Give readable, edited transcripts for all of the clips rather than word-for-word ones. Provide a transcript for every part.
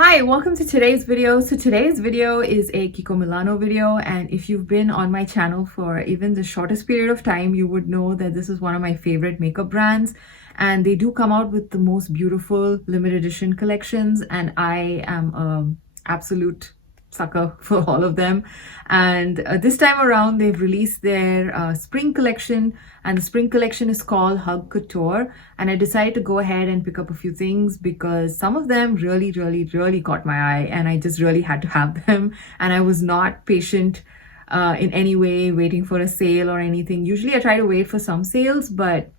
Hi, welcome to today's video. So today's video is a Kiko Milano video, and if you've been on my channel for even the shortest period of time, you would know that this is one of my favorite makeup brands, and they do come out with the most beautiful limited edition collections, and I am an absolute sucker for all of them. And this time around they've released their spring collection, and the spring collection is called Hug Couture, and I decided to go ahead and pick up a few things because some of them really caught my eye, and I just really had to have them, and I was not patient in any way waiting for a sale or anything. Usually I try to wait for some sales, but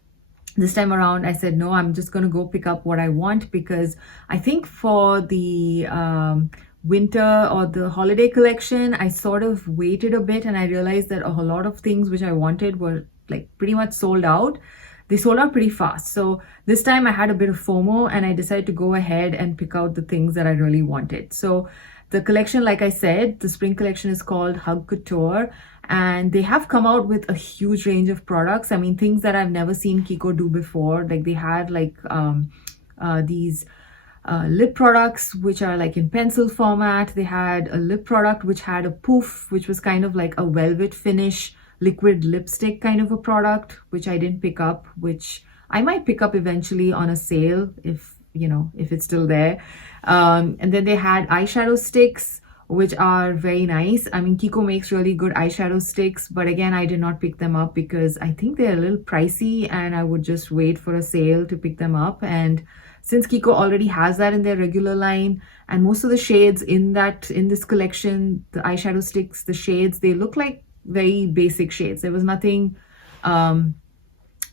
this time around I said no, I'm just going to go pick up what I want, because I think for the winter or the holiday collection I sort of waited a bit, and I realized that a whole lot of things which I wanted were like pretty much sold out. They sold out pretty fast. So this time I had a bit of FOMO, and I decided to go ahead and pick out the things that I really wanted. So the collection, like I said, the spring collection is called Hug Couture, and they have come out with a huge range of products. I mean, things that I've never seen Kiko do before. Like they had like these lip products which are like in pencil format. They had a lip product which had a poof, which was kind of like a velvet finish liquid lipstick kind of a product, which I didn't pick up, which I might pick up eventually on a sale if if it's still there. And then they had eyeshadow sticks which are very nice. I mean, Kiko makes really good eyeshadow sticks, but again I did not pick them up because I think they're a little pricey and I would just wait for a sale to pick them up. And since Kiko already has that in their regular line, and most of the shades in this collection, the eyeshadow sticks, the shades, they look like very basic shades. There was nothing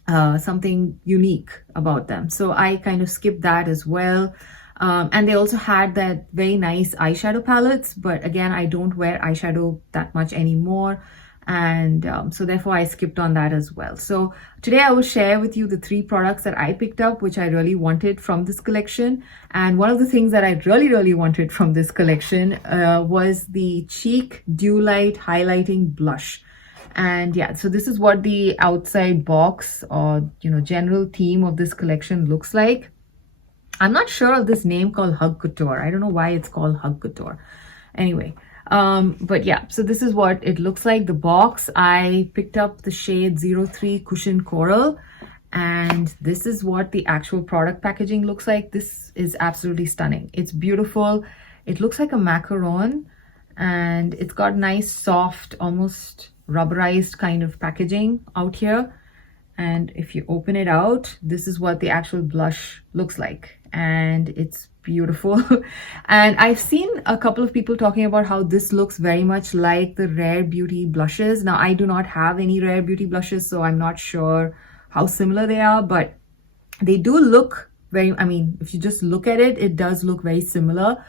something unique about them, so I kind of skipped that as well. And they also had that very nice eyeshadow palettes, but again I don't wear eyeshadow that much anymore, and so therefore I skipped on that as well. So today I will share with you the 3 products that I picked up which I really wanted from this collection. And one of the things that I really wanted from this collection was the Cheek Dew Light Highlighting Blush. And yeah, so this is what the outside box or general theme of this collection looks like. I'm not sure of this name called Hug Couture. I don't know why it's called Hug Couture. Anyway, but yeah, so this is what it looks like, the box. I picked up the shade 03 Cushion Coral, and this is what the actual product packaging looks like. This is absolutely stunning. It's beautiful. It looks like a macaron, and it's got nice, soft, almost rubberized kind of packaging out here. And if you open it out, this is what the actual blush looks like, and it's beautiful. And I've seen a couple of people talking about how this looks very much like the Rare Beauty blushes. Now I do not have any Rare Beauty blushes, so I'm not sure how similar they are, but they do look very, I mean, if you just look at it, it does look very similar.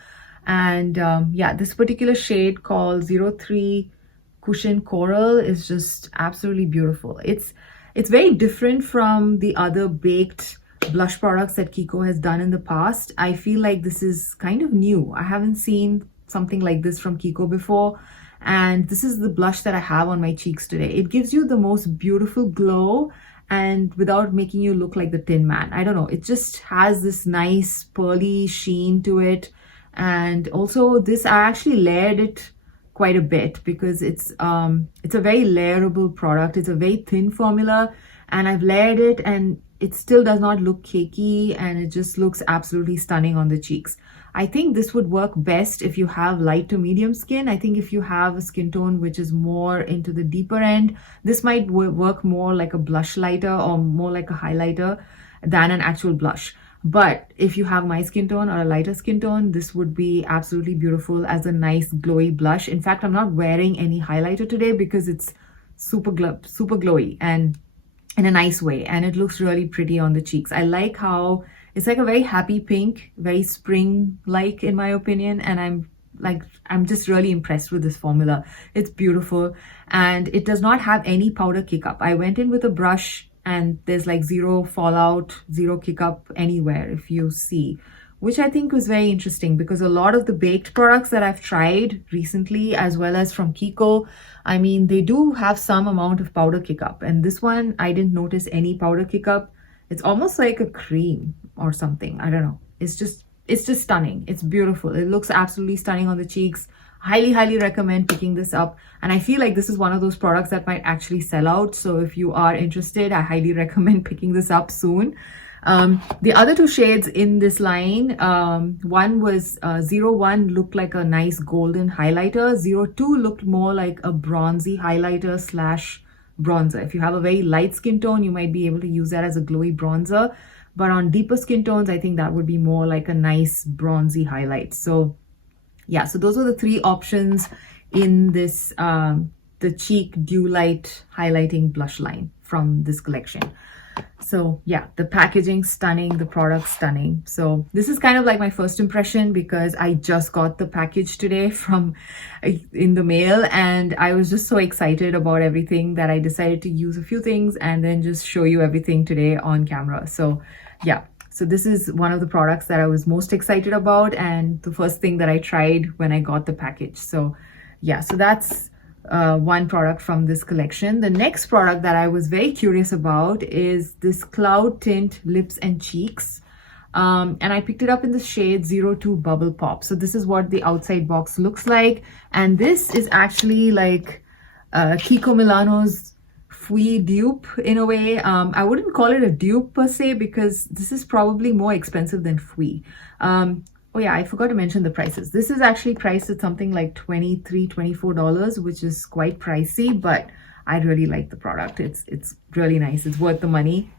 And yeah, this particular shade called 03 Cushion Coral is just absolutely beautiful. It's very different from the other baked blush products that Kiko has done in the past. I feel like this is kind of new. I haven't seen something like this from Kiko before, and this is the blush that I have on my cheeks today. It gives you the most beautiful glow, and without making you look like the Tin Man. I don't know, it just has this nice pearly sheen to it. And also this, I actually layered it quite a bit because it's a very layerable product. It's a very thin formula, and I've layered it and it still does not look cakey, and it just looks absolutely stunning on the cheeks. I think this would work best if you have light to medium skin. I think if you have a skin tone which is more into the deeper end, this might work more like a blush lighter or more like a highlighter than an actual blush. But if you have my skin tone or a lighter skin tone, this would be absolutely beautiful as a nice glowy blush. In fact, I'm not wearing any highlighter today because it's super glowy and in a nice way, and it looks really pretty on the cheeks. I like how it's like a very happy pink, very spring-like in my opinion, and I'm just really impressed with this formula. It's beautiful, and it does not have any powder kick up. I went in with a brush, and there's like zero fallout, zero kick up anywhere, if you see, which I think was very interesting because a lot of the baked products that I've tried recently, as well as from Kiko, I mean, they do have some amount of powder kick up, and this one I didn't notice any powder kick up. It's almost like a cream or something. I don't know. It's just it's just stunning. It's beautiful. It looks absolutely stunning on the cheeks. Highly recommend picking this up. And I feel like this is one of those products that might actually sell out. So if you are interested, I highly recommend picking this up soon. The other two shades in this line, one was 01 looked like a nice golden highlighter. 02 looked more like a bronzy highlighter slash bronzer. If you have a very light skin tone, you might be able to use that as a glowy bronzer. But on deeper skin tones, I think that would be more like a nice bronzy highlight. So yeah, so those are the three options in this, the Cheek Dew Light Highlighting Blush line from this collection. So yeah, the packaging stunning, the product stunning. So this is kind of like my first impression because I just got the package today from in the mail, and I was just so excited about everything that I decided to use a few things and then just show you everything today on camera. So yeah, so this is one of the products that I was most excited about and the first thing that I tried when I got the package. So yeah, so that's one product from this collection. The next product that I was very curious about is this Cloud Tint Lips and Cheeks. And I picked it up in the shade 02 Bubble Pop. So this is what the outside box looks like. And this is actually like Kiko Milano's Fui dupe in a way. I wouldn't call it a dupe per se because this is probably more expensive than Fui. Oh yeah, I forgot to mention the prices. This is actually priced at something like $23, $24, which is quite pricey, but I really like the product. It's really nice. It's worth the money.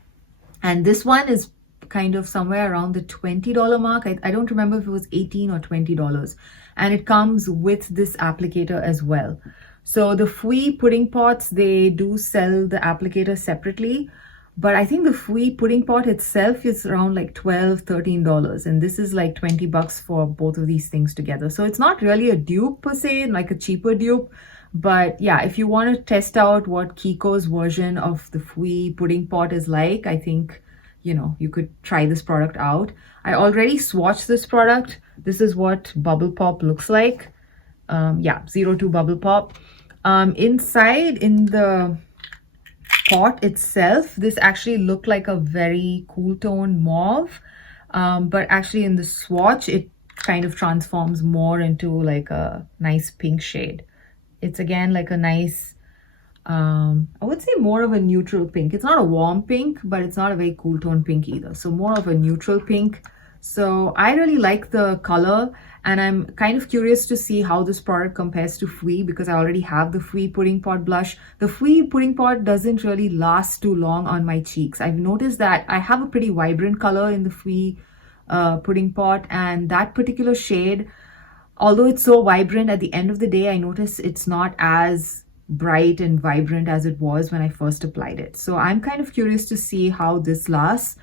And this one is kind of somewhere around the $20 mark. I don't remember if it was $18 or $20. And it comes with this applicator as well. So the Fui pudding pots, they do sell the applicator separately. But I think the Fui pudding pot itself is around like $12, $13. And this is like $20 for both of these things together. So it's not really a dupe per se, like a cheaper dupe. But yeah, if you want to test out what Kiko's version of the Fui pudding pot is like, I think, you know, you could try this product out. I already swatched this product. This is what Bubble Pop looks like. Yeah, 02 Bubble Pop. Inside in the pot itself, this actually looked like a very cool tone mauve, but actually in the swatch it kind of transforms more into like a nice pink shade. It's again like a nice I would say more of a neutral pink. It's not a warm pink, but it's not a very cool tone pink either, so more of a neutral pink. So I really like the color, and I'm kind of curious to see how this product compares to Fui because I already have the Fui Pudding Pot blush. The Fui Pudding Pot doesn't really last too long on my cheeks. I've noticed that I have a pretty vibrant color in the Fui Pudding Pot, and that particular shade, although it's so vibrant, at the end of the day, I notice it's not as bright and vibrant as it was when I first applied it. So I'm kind of curious to see how this lasts.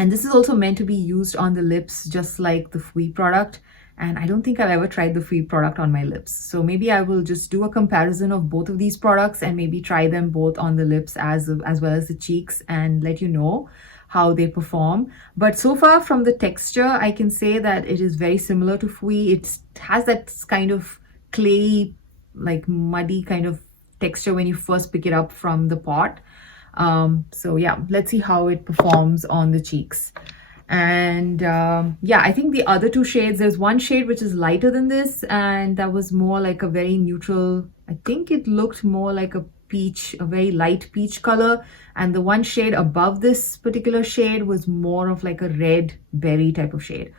And this is also meant to be used on the lips just like the Fui product. And I don't think I've ever tried the Fui product on my lips. So maybe I will just do a comparison of both of these products and maybe try them both on the lips as well as the cheeks and let you know how they perform. But so far from the texture, I can say that it is very similar to Fui. It has that kind of clayey, like muddy kind of texture when you first pick it up from the pot. So yeah, let's see how it performs on the cheeks. And yeah, I think the other two shades, there's one shade which is lighter than this, and that was more like a very neutral, I think it looked more like a peach, a very light peach color. And the one shade above this particular shade was more of like a red berry type of shade.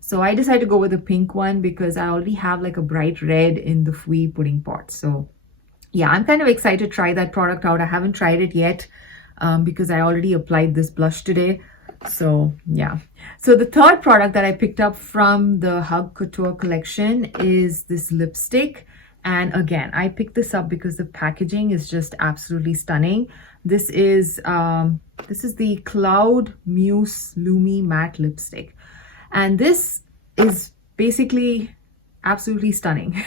So I decided to go with the pink one because I already have like a bright red in the Fui Pudding Pot. So yeah, I'm kind of excited to try that product out. I haven't tried it yet because I already applied this blush today. So yeah. So the third product that I picked up from the Hug Couture collection is this lipstick. And again, I picked this up because the packaging is just absolutely stunning. This is the Cloud Muse Lumi Matte Lipstick. And this is basically absolutely stunning.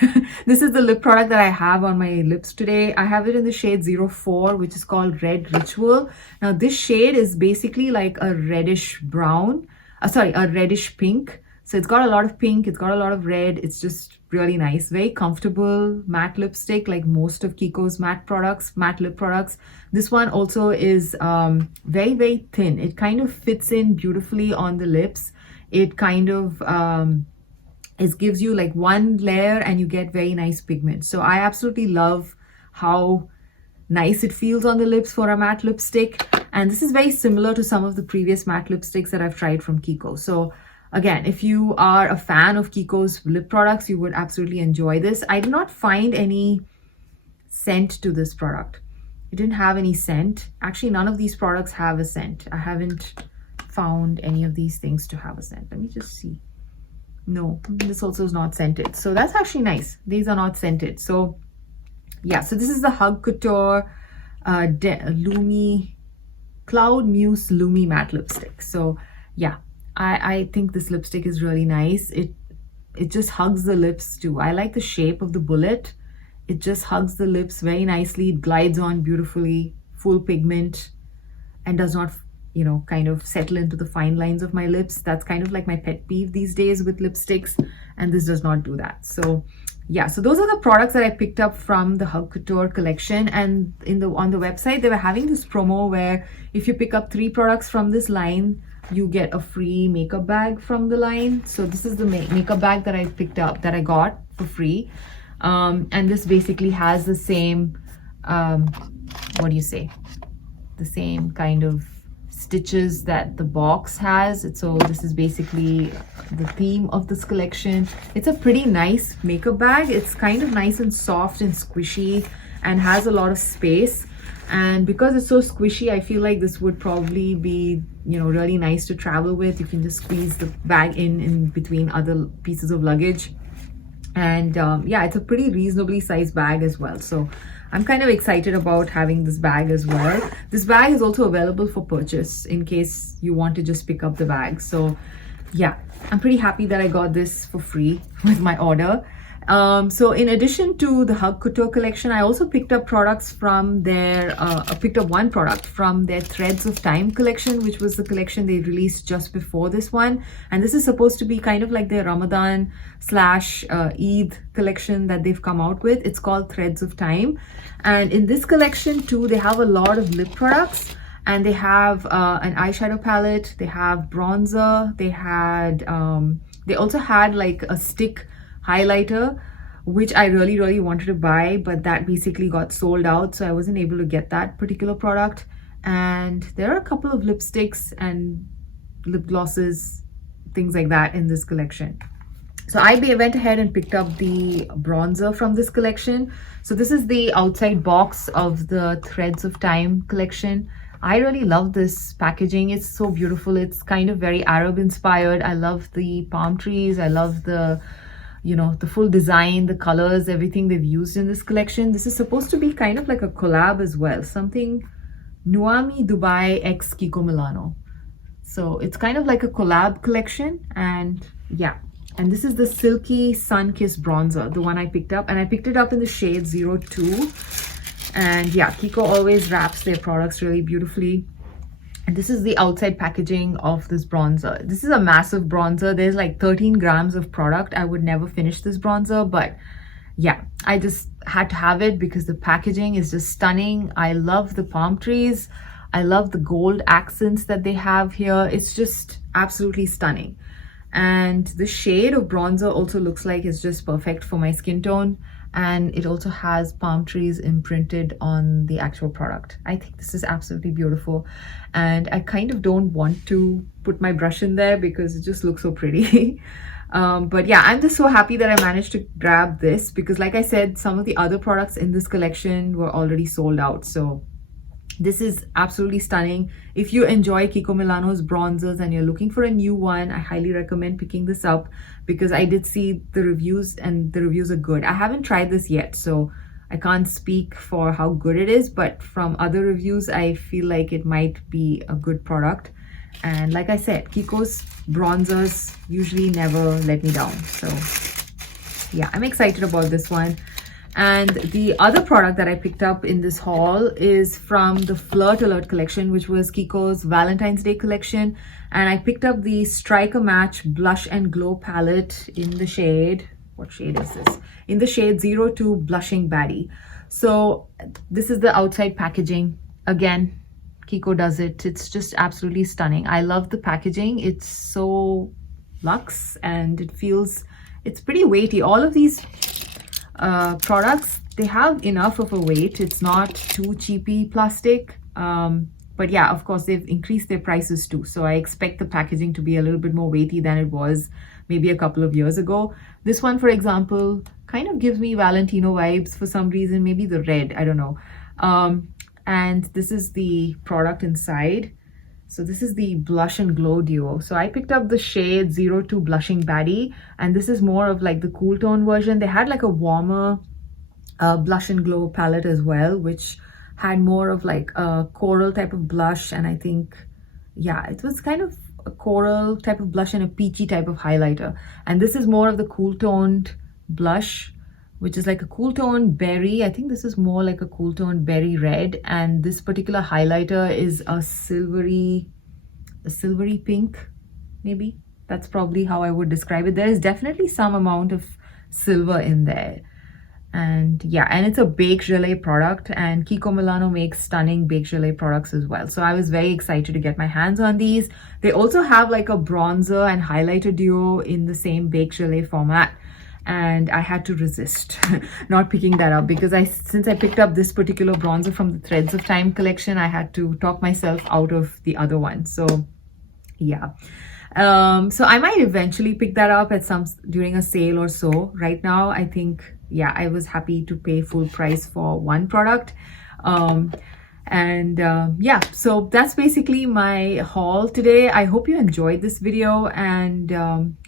This is the lip product that I have on my lips today. I have it in the shade 04, which is called Red Ritual. Now this shade is basically like a reddish brown, a reddish pink. So it's got a lot of pink, it's got a lot of red. It's just really nice, very comfortable matte lipstick like most of Kiko's matte lip products. This one also is very, very thin. It kind of fits in beautifully on the lips. it kind of it gives you like one layer and you get very nice pigment. So I absolutely love how nice it feels on the lips for a matte lipstick. And this is very similar to some of the previous matte lipsticks that I've tried from Kiko. So again, if you are a fan of Kiko's lip products, you would absolutely enjoy this. I did not find any scent to this product. It didn't have any scent. Actually, none of these products have a scent. I haven't found any of these things to have a scent. Let me just see. No, this also is not scented. So that's actually nice. These are not scented. So yeah, so this is the Hug Couture Lumi Cloud Muse Lumi Matte Lipstick. So yeah, I think this lipstick is really nice. It just hugs the lips too. I like the shape of the bullet. It just hugs the lips very nicely. It glides on beautifully, full pigment, and does not, you know, kind of settle into the fine lines of my lips. That's kind of like my pet peeve these days with lipsticks, and this does not do that. So yeah, so those are the products that I picked up from the Hug Couture collection. And on the website, they were having this promo where if you pick up 3 products from this line, you get a free makeup bag from the line. So this is the makeup bag that I picked up, that I got for free. And this basically has the same, what do you say? The same kind of stitches that the box has. So this is basically the theme of this collection. It's a pretty nice makeup bag. It's kind of nice and soft and squishy and has a lot of space. And because it's so squishy, I feel like this would probably be, you know, really nice to travel with. You can just squeeze the bag in between other pieces of luggage. And yeah, it's a pretty reasonably sized bag as well. So I'm kind of excited about having this bag as well. This bag is also available for purchase in case you want to just pick up the bag. So yeah, I'm pretty happy that I got this for free with my order. So in addition to the Hug Couture collection, I also picked up products from their, picked up one product from their Threads of Time collection, which was the collection they released just before this one. And this is supposed to be kind of like their Ramadan / Eid collection that they've come out with. It's called Threads of Time. And in this collection too, they have a lot of lip products. And they have an eyeshadow palette, they have bronzer, they also had like a stick highlighter, which I really wanted to buy, but that basically got sold out, so I wasn't able to get that particular product. And there are a couple of lipsticks and lip glosses, things like that in this collection. So I went ahead and picked up the bronzer from this collection. So this is the outside box of the Threads of Time collection. I really love this packaging. It's so beautiful. It's kind of very Arab inspired. I love the palm trees. I love the, you know, the full design, the colors, everything they've used in this collection. This is supposed to be kind of like a collab as well. Something Nuami Dubai x Kiko Milano. So it's kind of like a collab collection. And yeah. And this is the Silky Sun Kiss bronzer, the one I picked up. And I picked it up in the shade 02. And yeah, Kiko always wraps their products really beautifully. And this is the outside packaging of this bronzer. This is a massive bronzer. There's like 13 grams of product. I would never finish this bronzer, but yeah, I just had to have it because the packaging is just stunning. I love the palm trees. I love the gold accents that they have here. It's just absolutely stunning. And the shade of bronzer also looks like it's just perfect for my skin tone. And it also has palm trees imprinted on the actual product. I think this is absolutely beautiful. And I kind of don't want to put my brush in there because it just looks so pretty. But yeah, I'm just so happy that I managed to grab this because like I said, some of the other products in this collection were already sold out. So this is absolutely stunning. If you enjoy Kiko Milano's bronzers and you're looking for a new one, I highly recommend picking this up because I did see the reviews and the reviews are good. I haven't tried this yet, so I can't speak for how good it is, but from other reviews, I feel like it might be a good product. And like I said, Kiko's bronzers usually never let me down. So yeah, I'm excited about this one. And the other product that I picked up in this haul is from the Flirt Alert collection, which was Kiko's Valentine's Day collection. And I picked up the Strike a Match Blush and Glow palette in the shade, what shade is this? In the shade 02 Blushing Baddie. So this is the outside packaging. Again, Kiko does it. It's just absolutely stunning. I love the packaging. It's so luxe, and it's pretty weighty. All of these products, they have enough of a weight. It's not too cheapy plastic. But yeah, of course, they've increased their prices too. So I expect the packaging to be a little bit more weighty than it was maybe a couple of years ago. This one, for example, kind of gives me Valentino vibes for some reason, maybe the red, I don't know. And this is the product inside. So this is the Blush and Glow Duo. So I picked up the shade 02 Blushing Baddie, and this is more of like the cool tone version. They had like a warmer Blush and Glow palette as well, which had more of like a coral type of blush, and I think, yeah, it was kind of a coral type of blush and a peachy type of highlighter. And this is more of the cool toned blush, which is like a cool tone berry. I think this is more like a cool tone berry red, and this particular highlighter is a silvery pink, maybe. That's probably how I would describe it. There is definitely some amount of silver in there. And yeah, and it's a Baked Gelée product, and Kiko Milano makes stunning Baked Gelée products as well. So I was very excited to get my hands on these. They also have like a bronzer and highlighter duo in the same Baked Gelée format, and I had to resist not picking that up, because since I picked up this particular bronzer from the Threads of Time collection, I had to talk myself out of the other one. So yeah. So I might eventually pick that up at during a sale or so. Right now, I think, yeah, I was happy to pay full price for one product. Yeah, so that's basically my haul today. I hope you enjoyed this video, and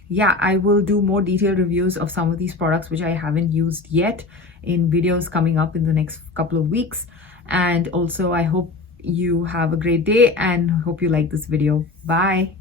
yeah, I will do more detailed reviews of some of these products which I haven't used yet in videos coming up in the next couple of weeks. And also, I hope you have a great day and hope you like this video. Bye.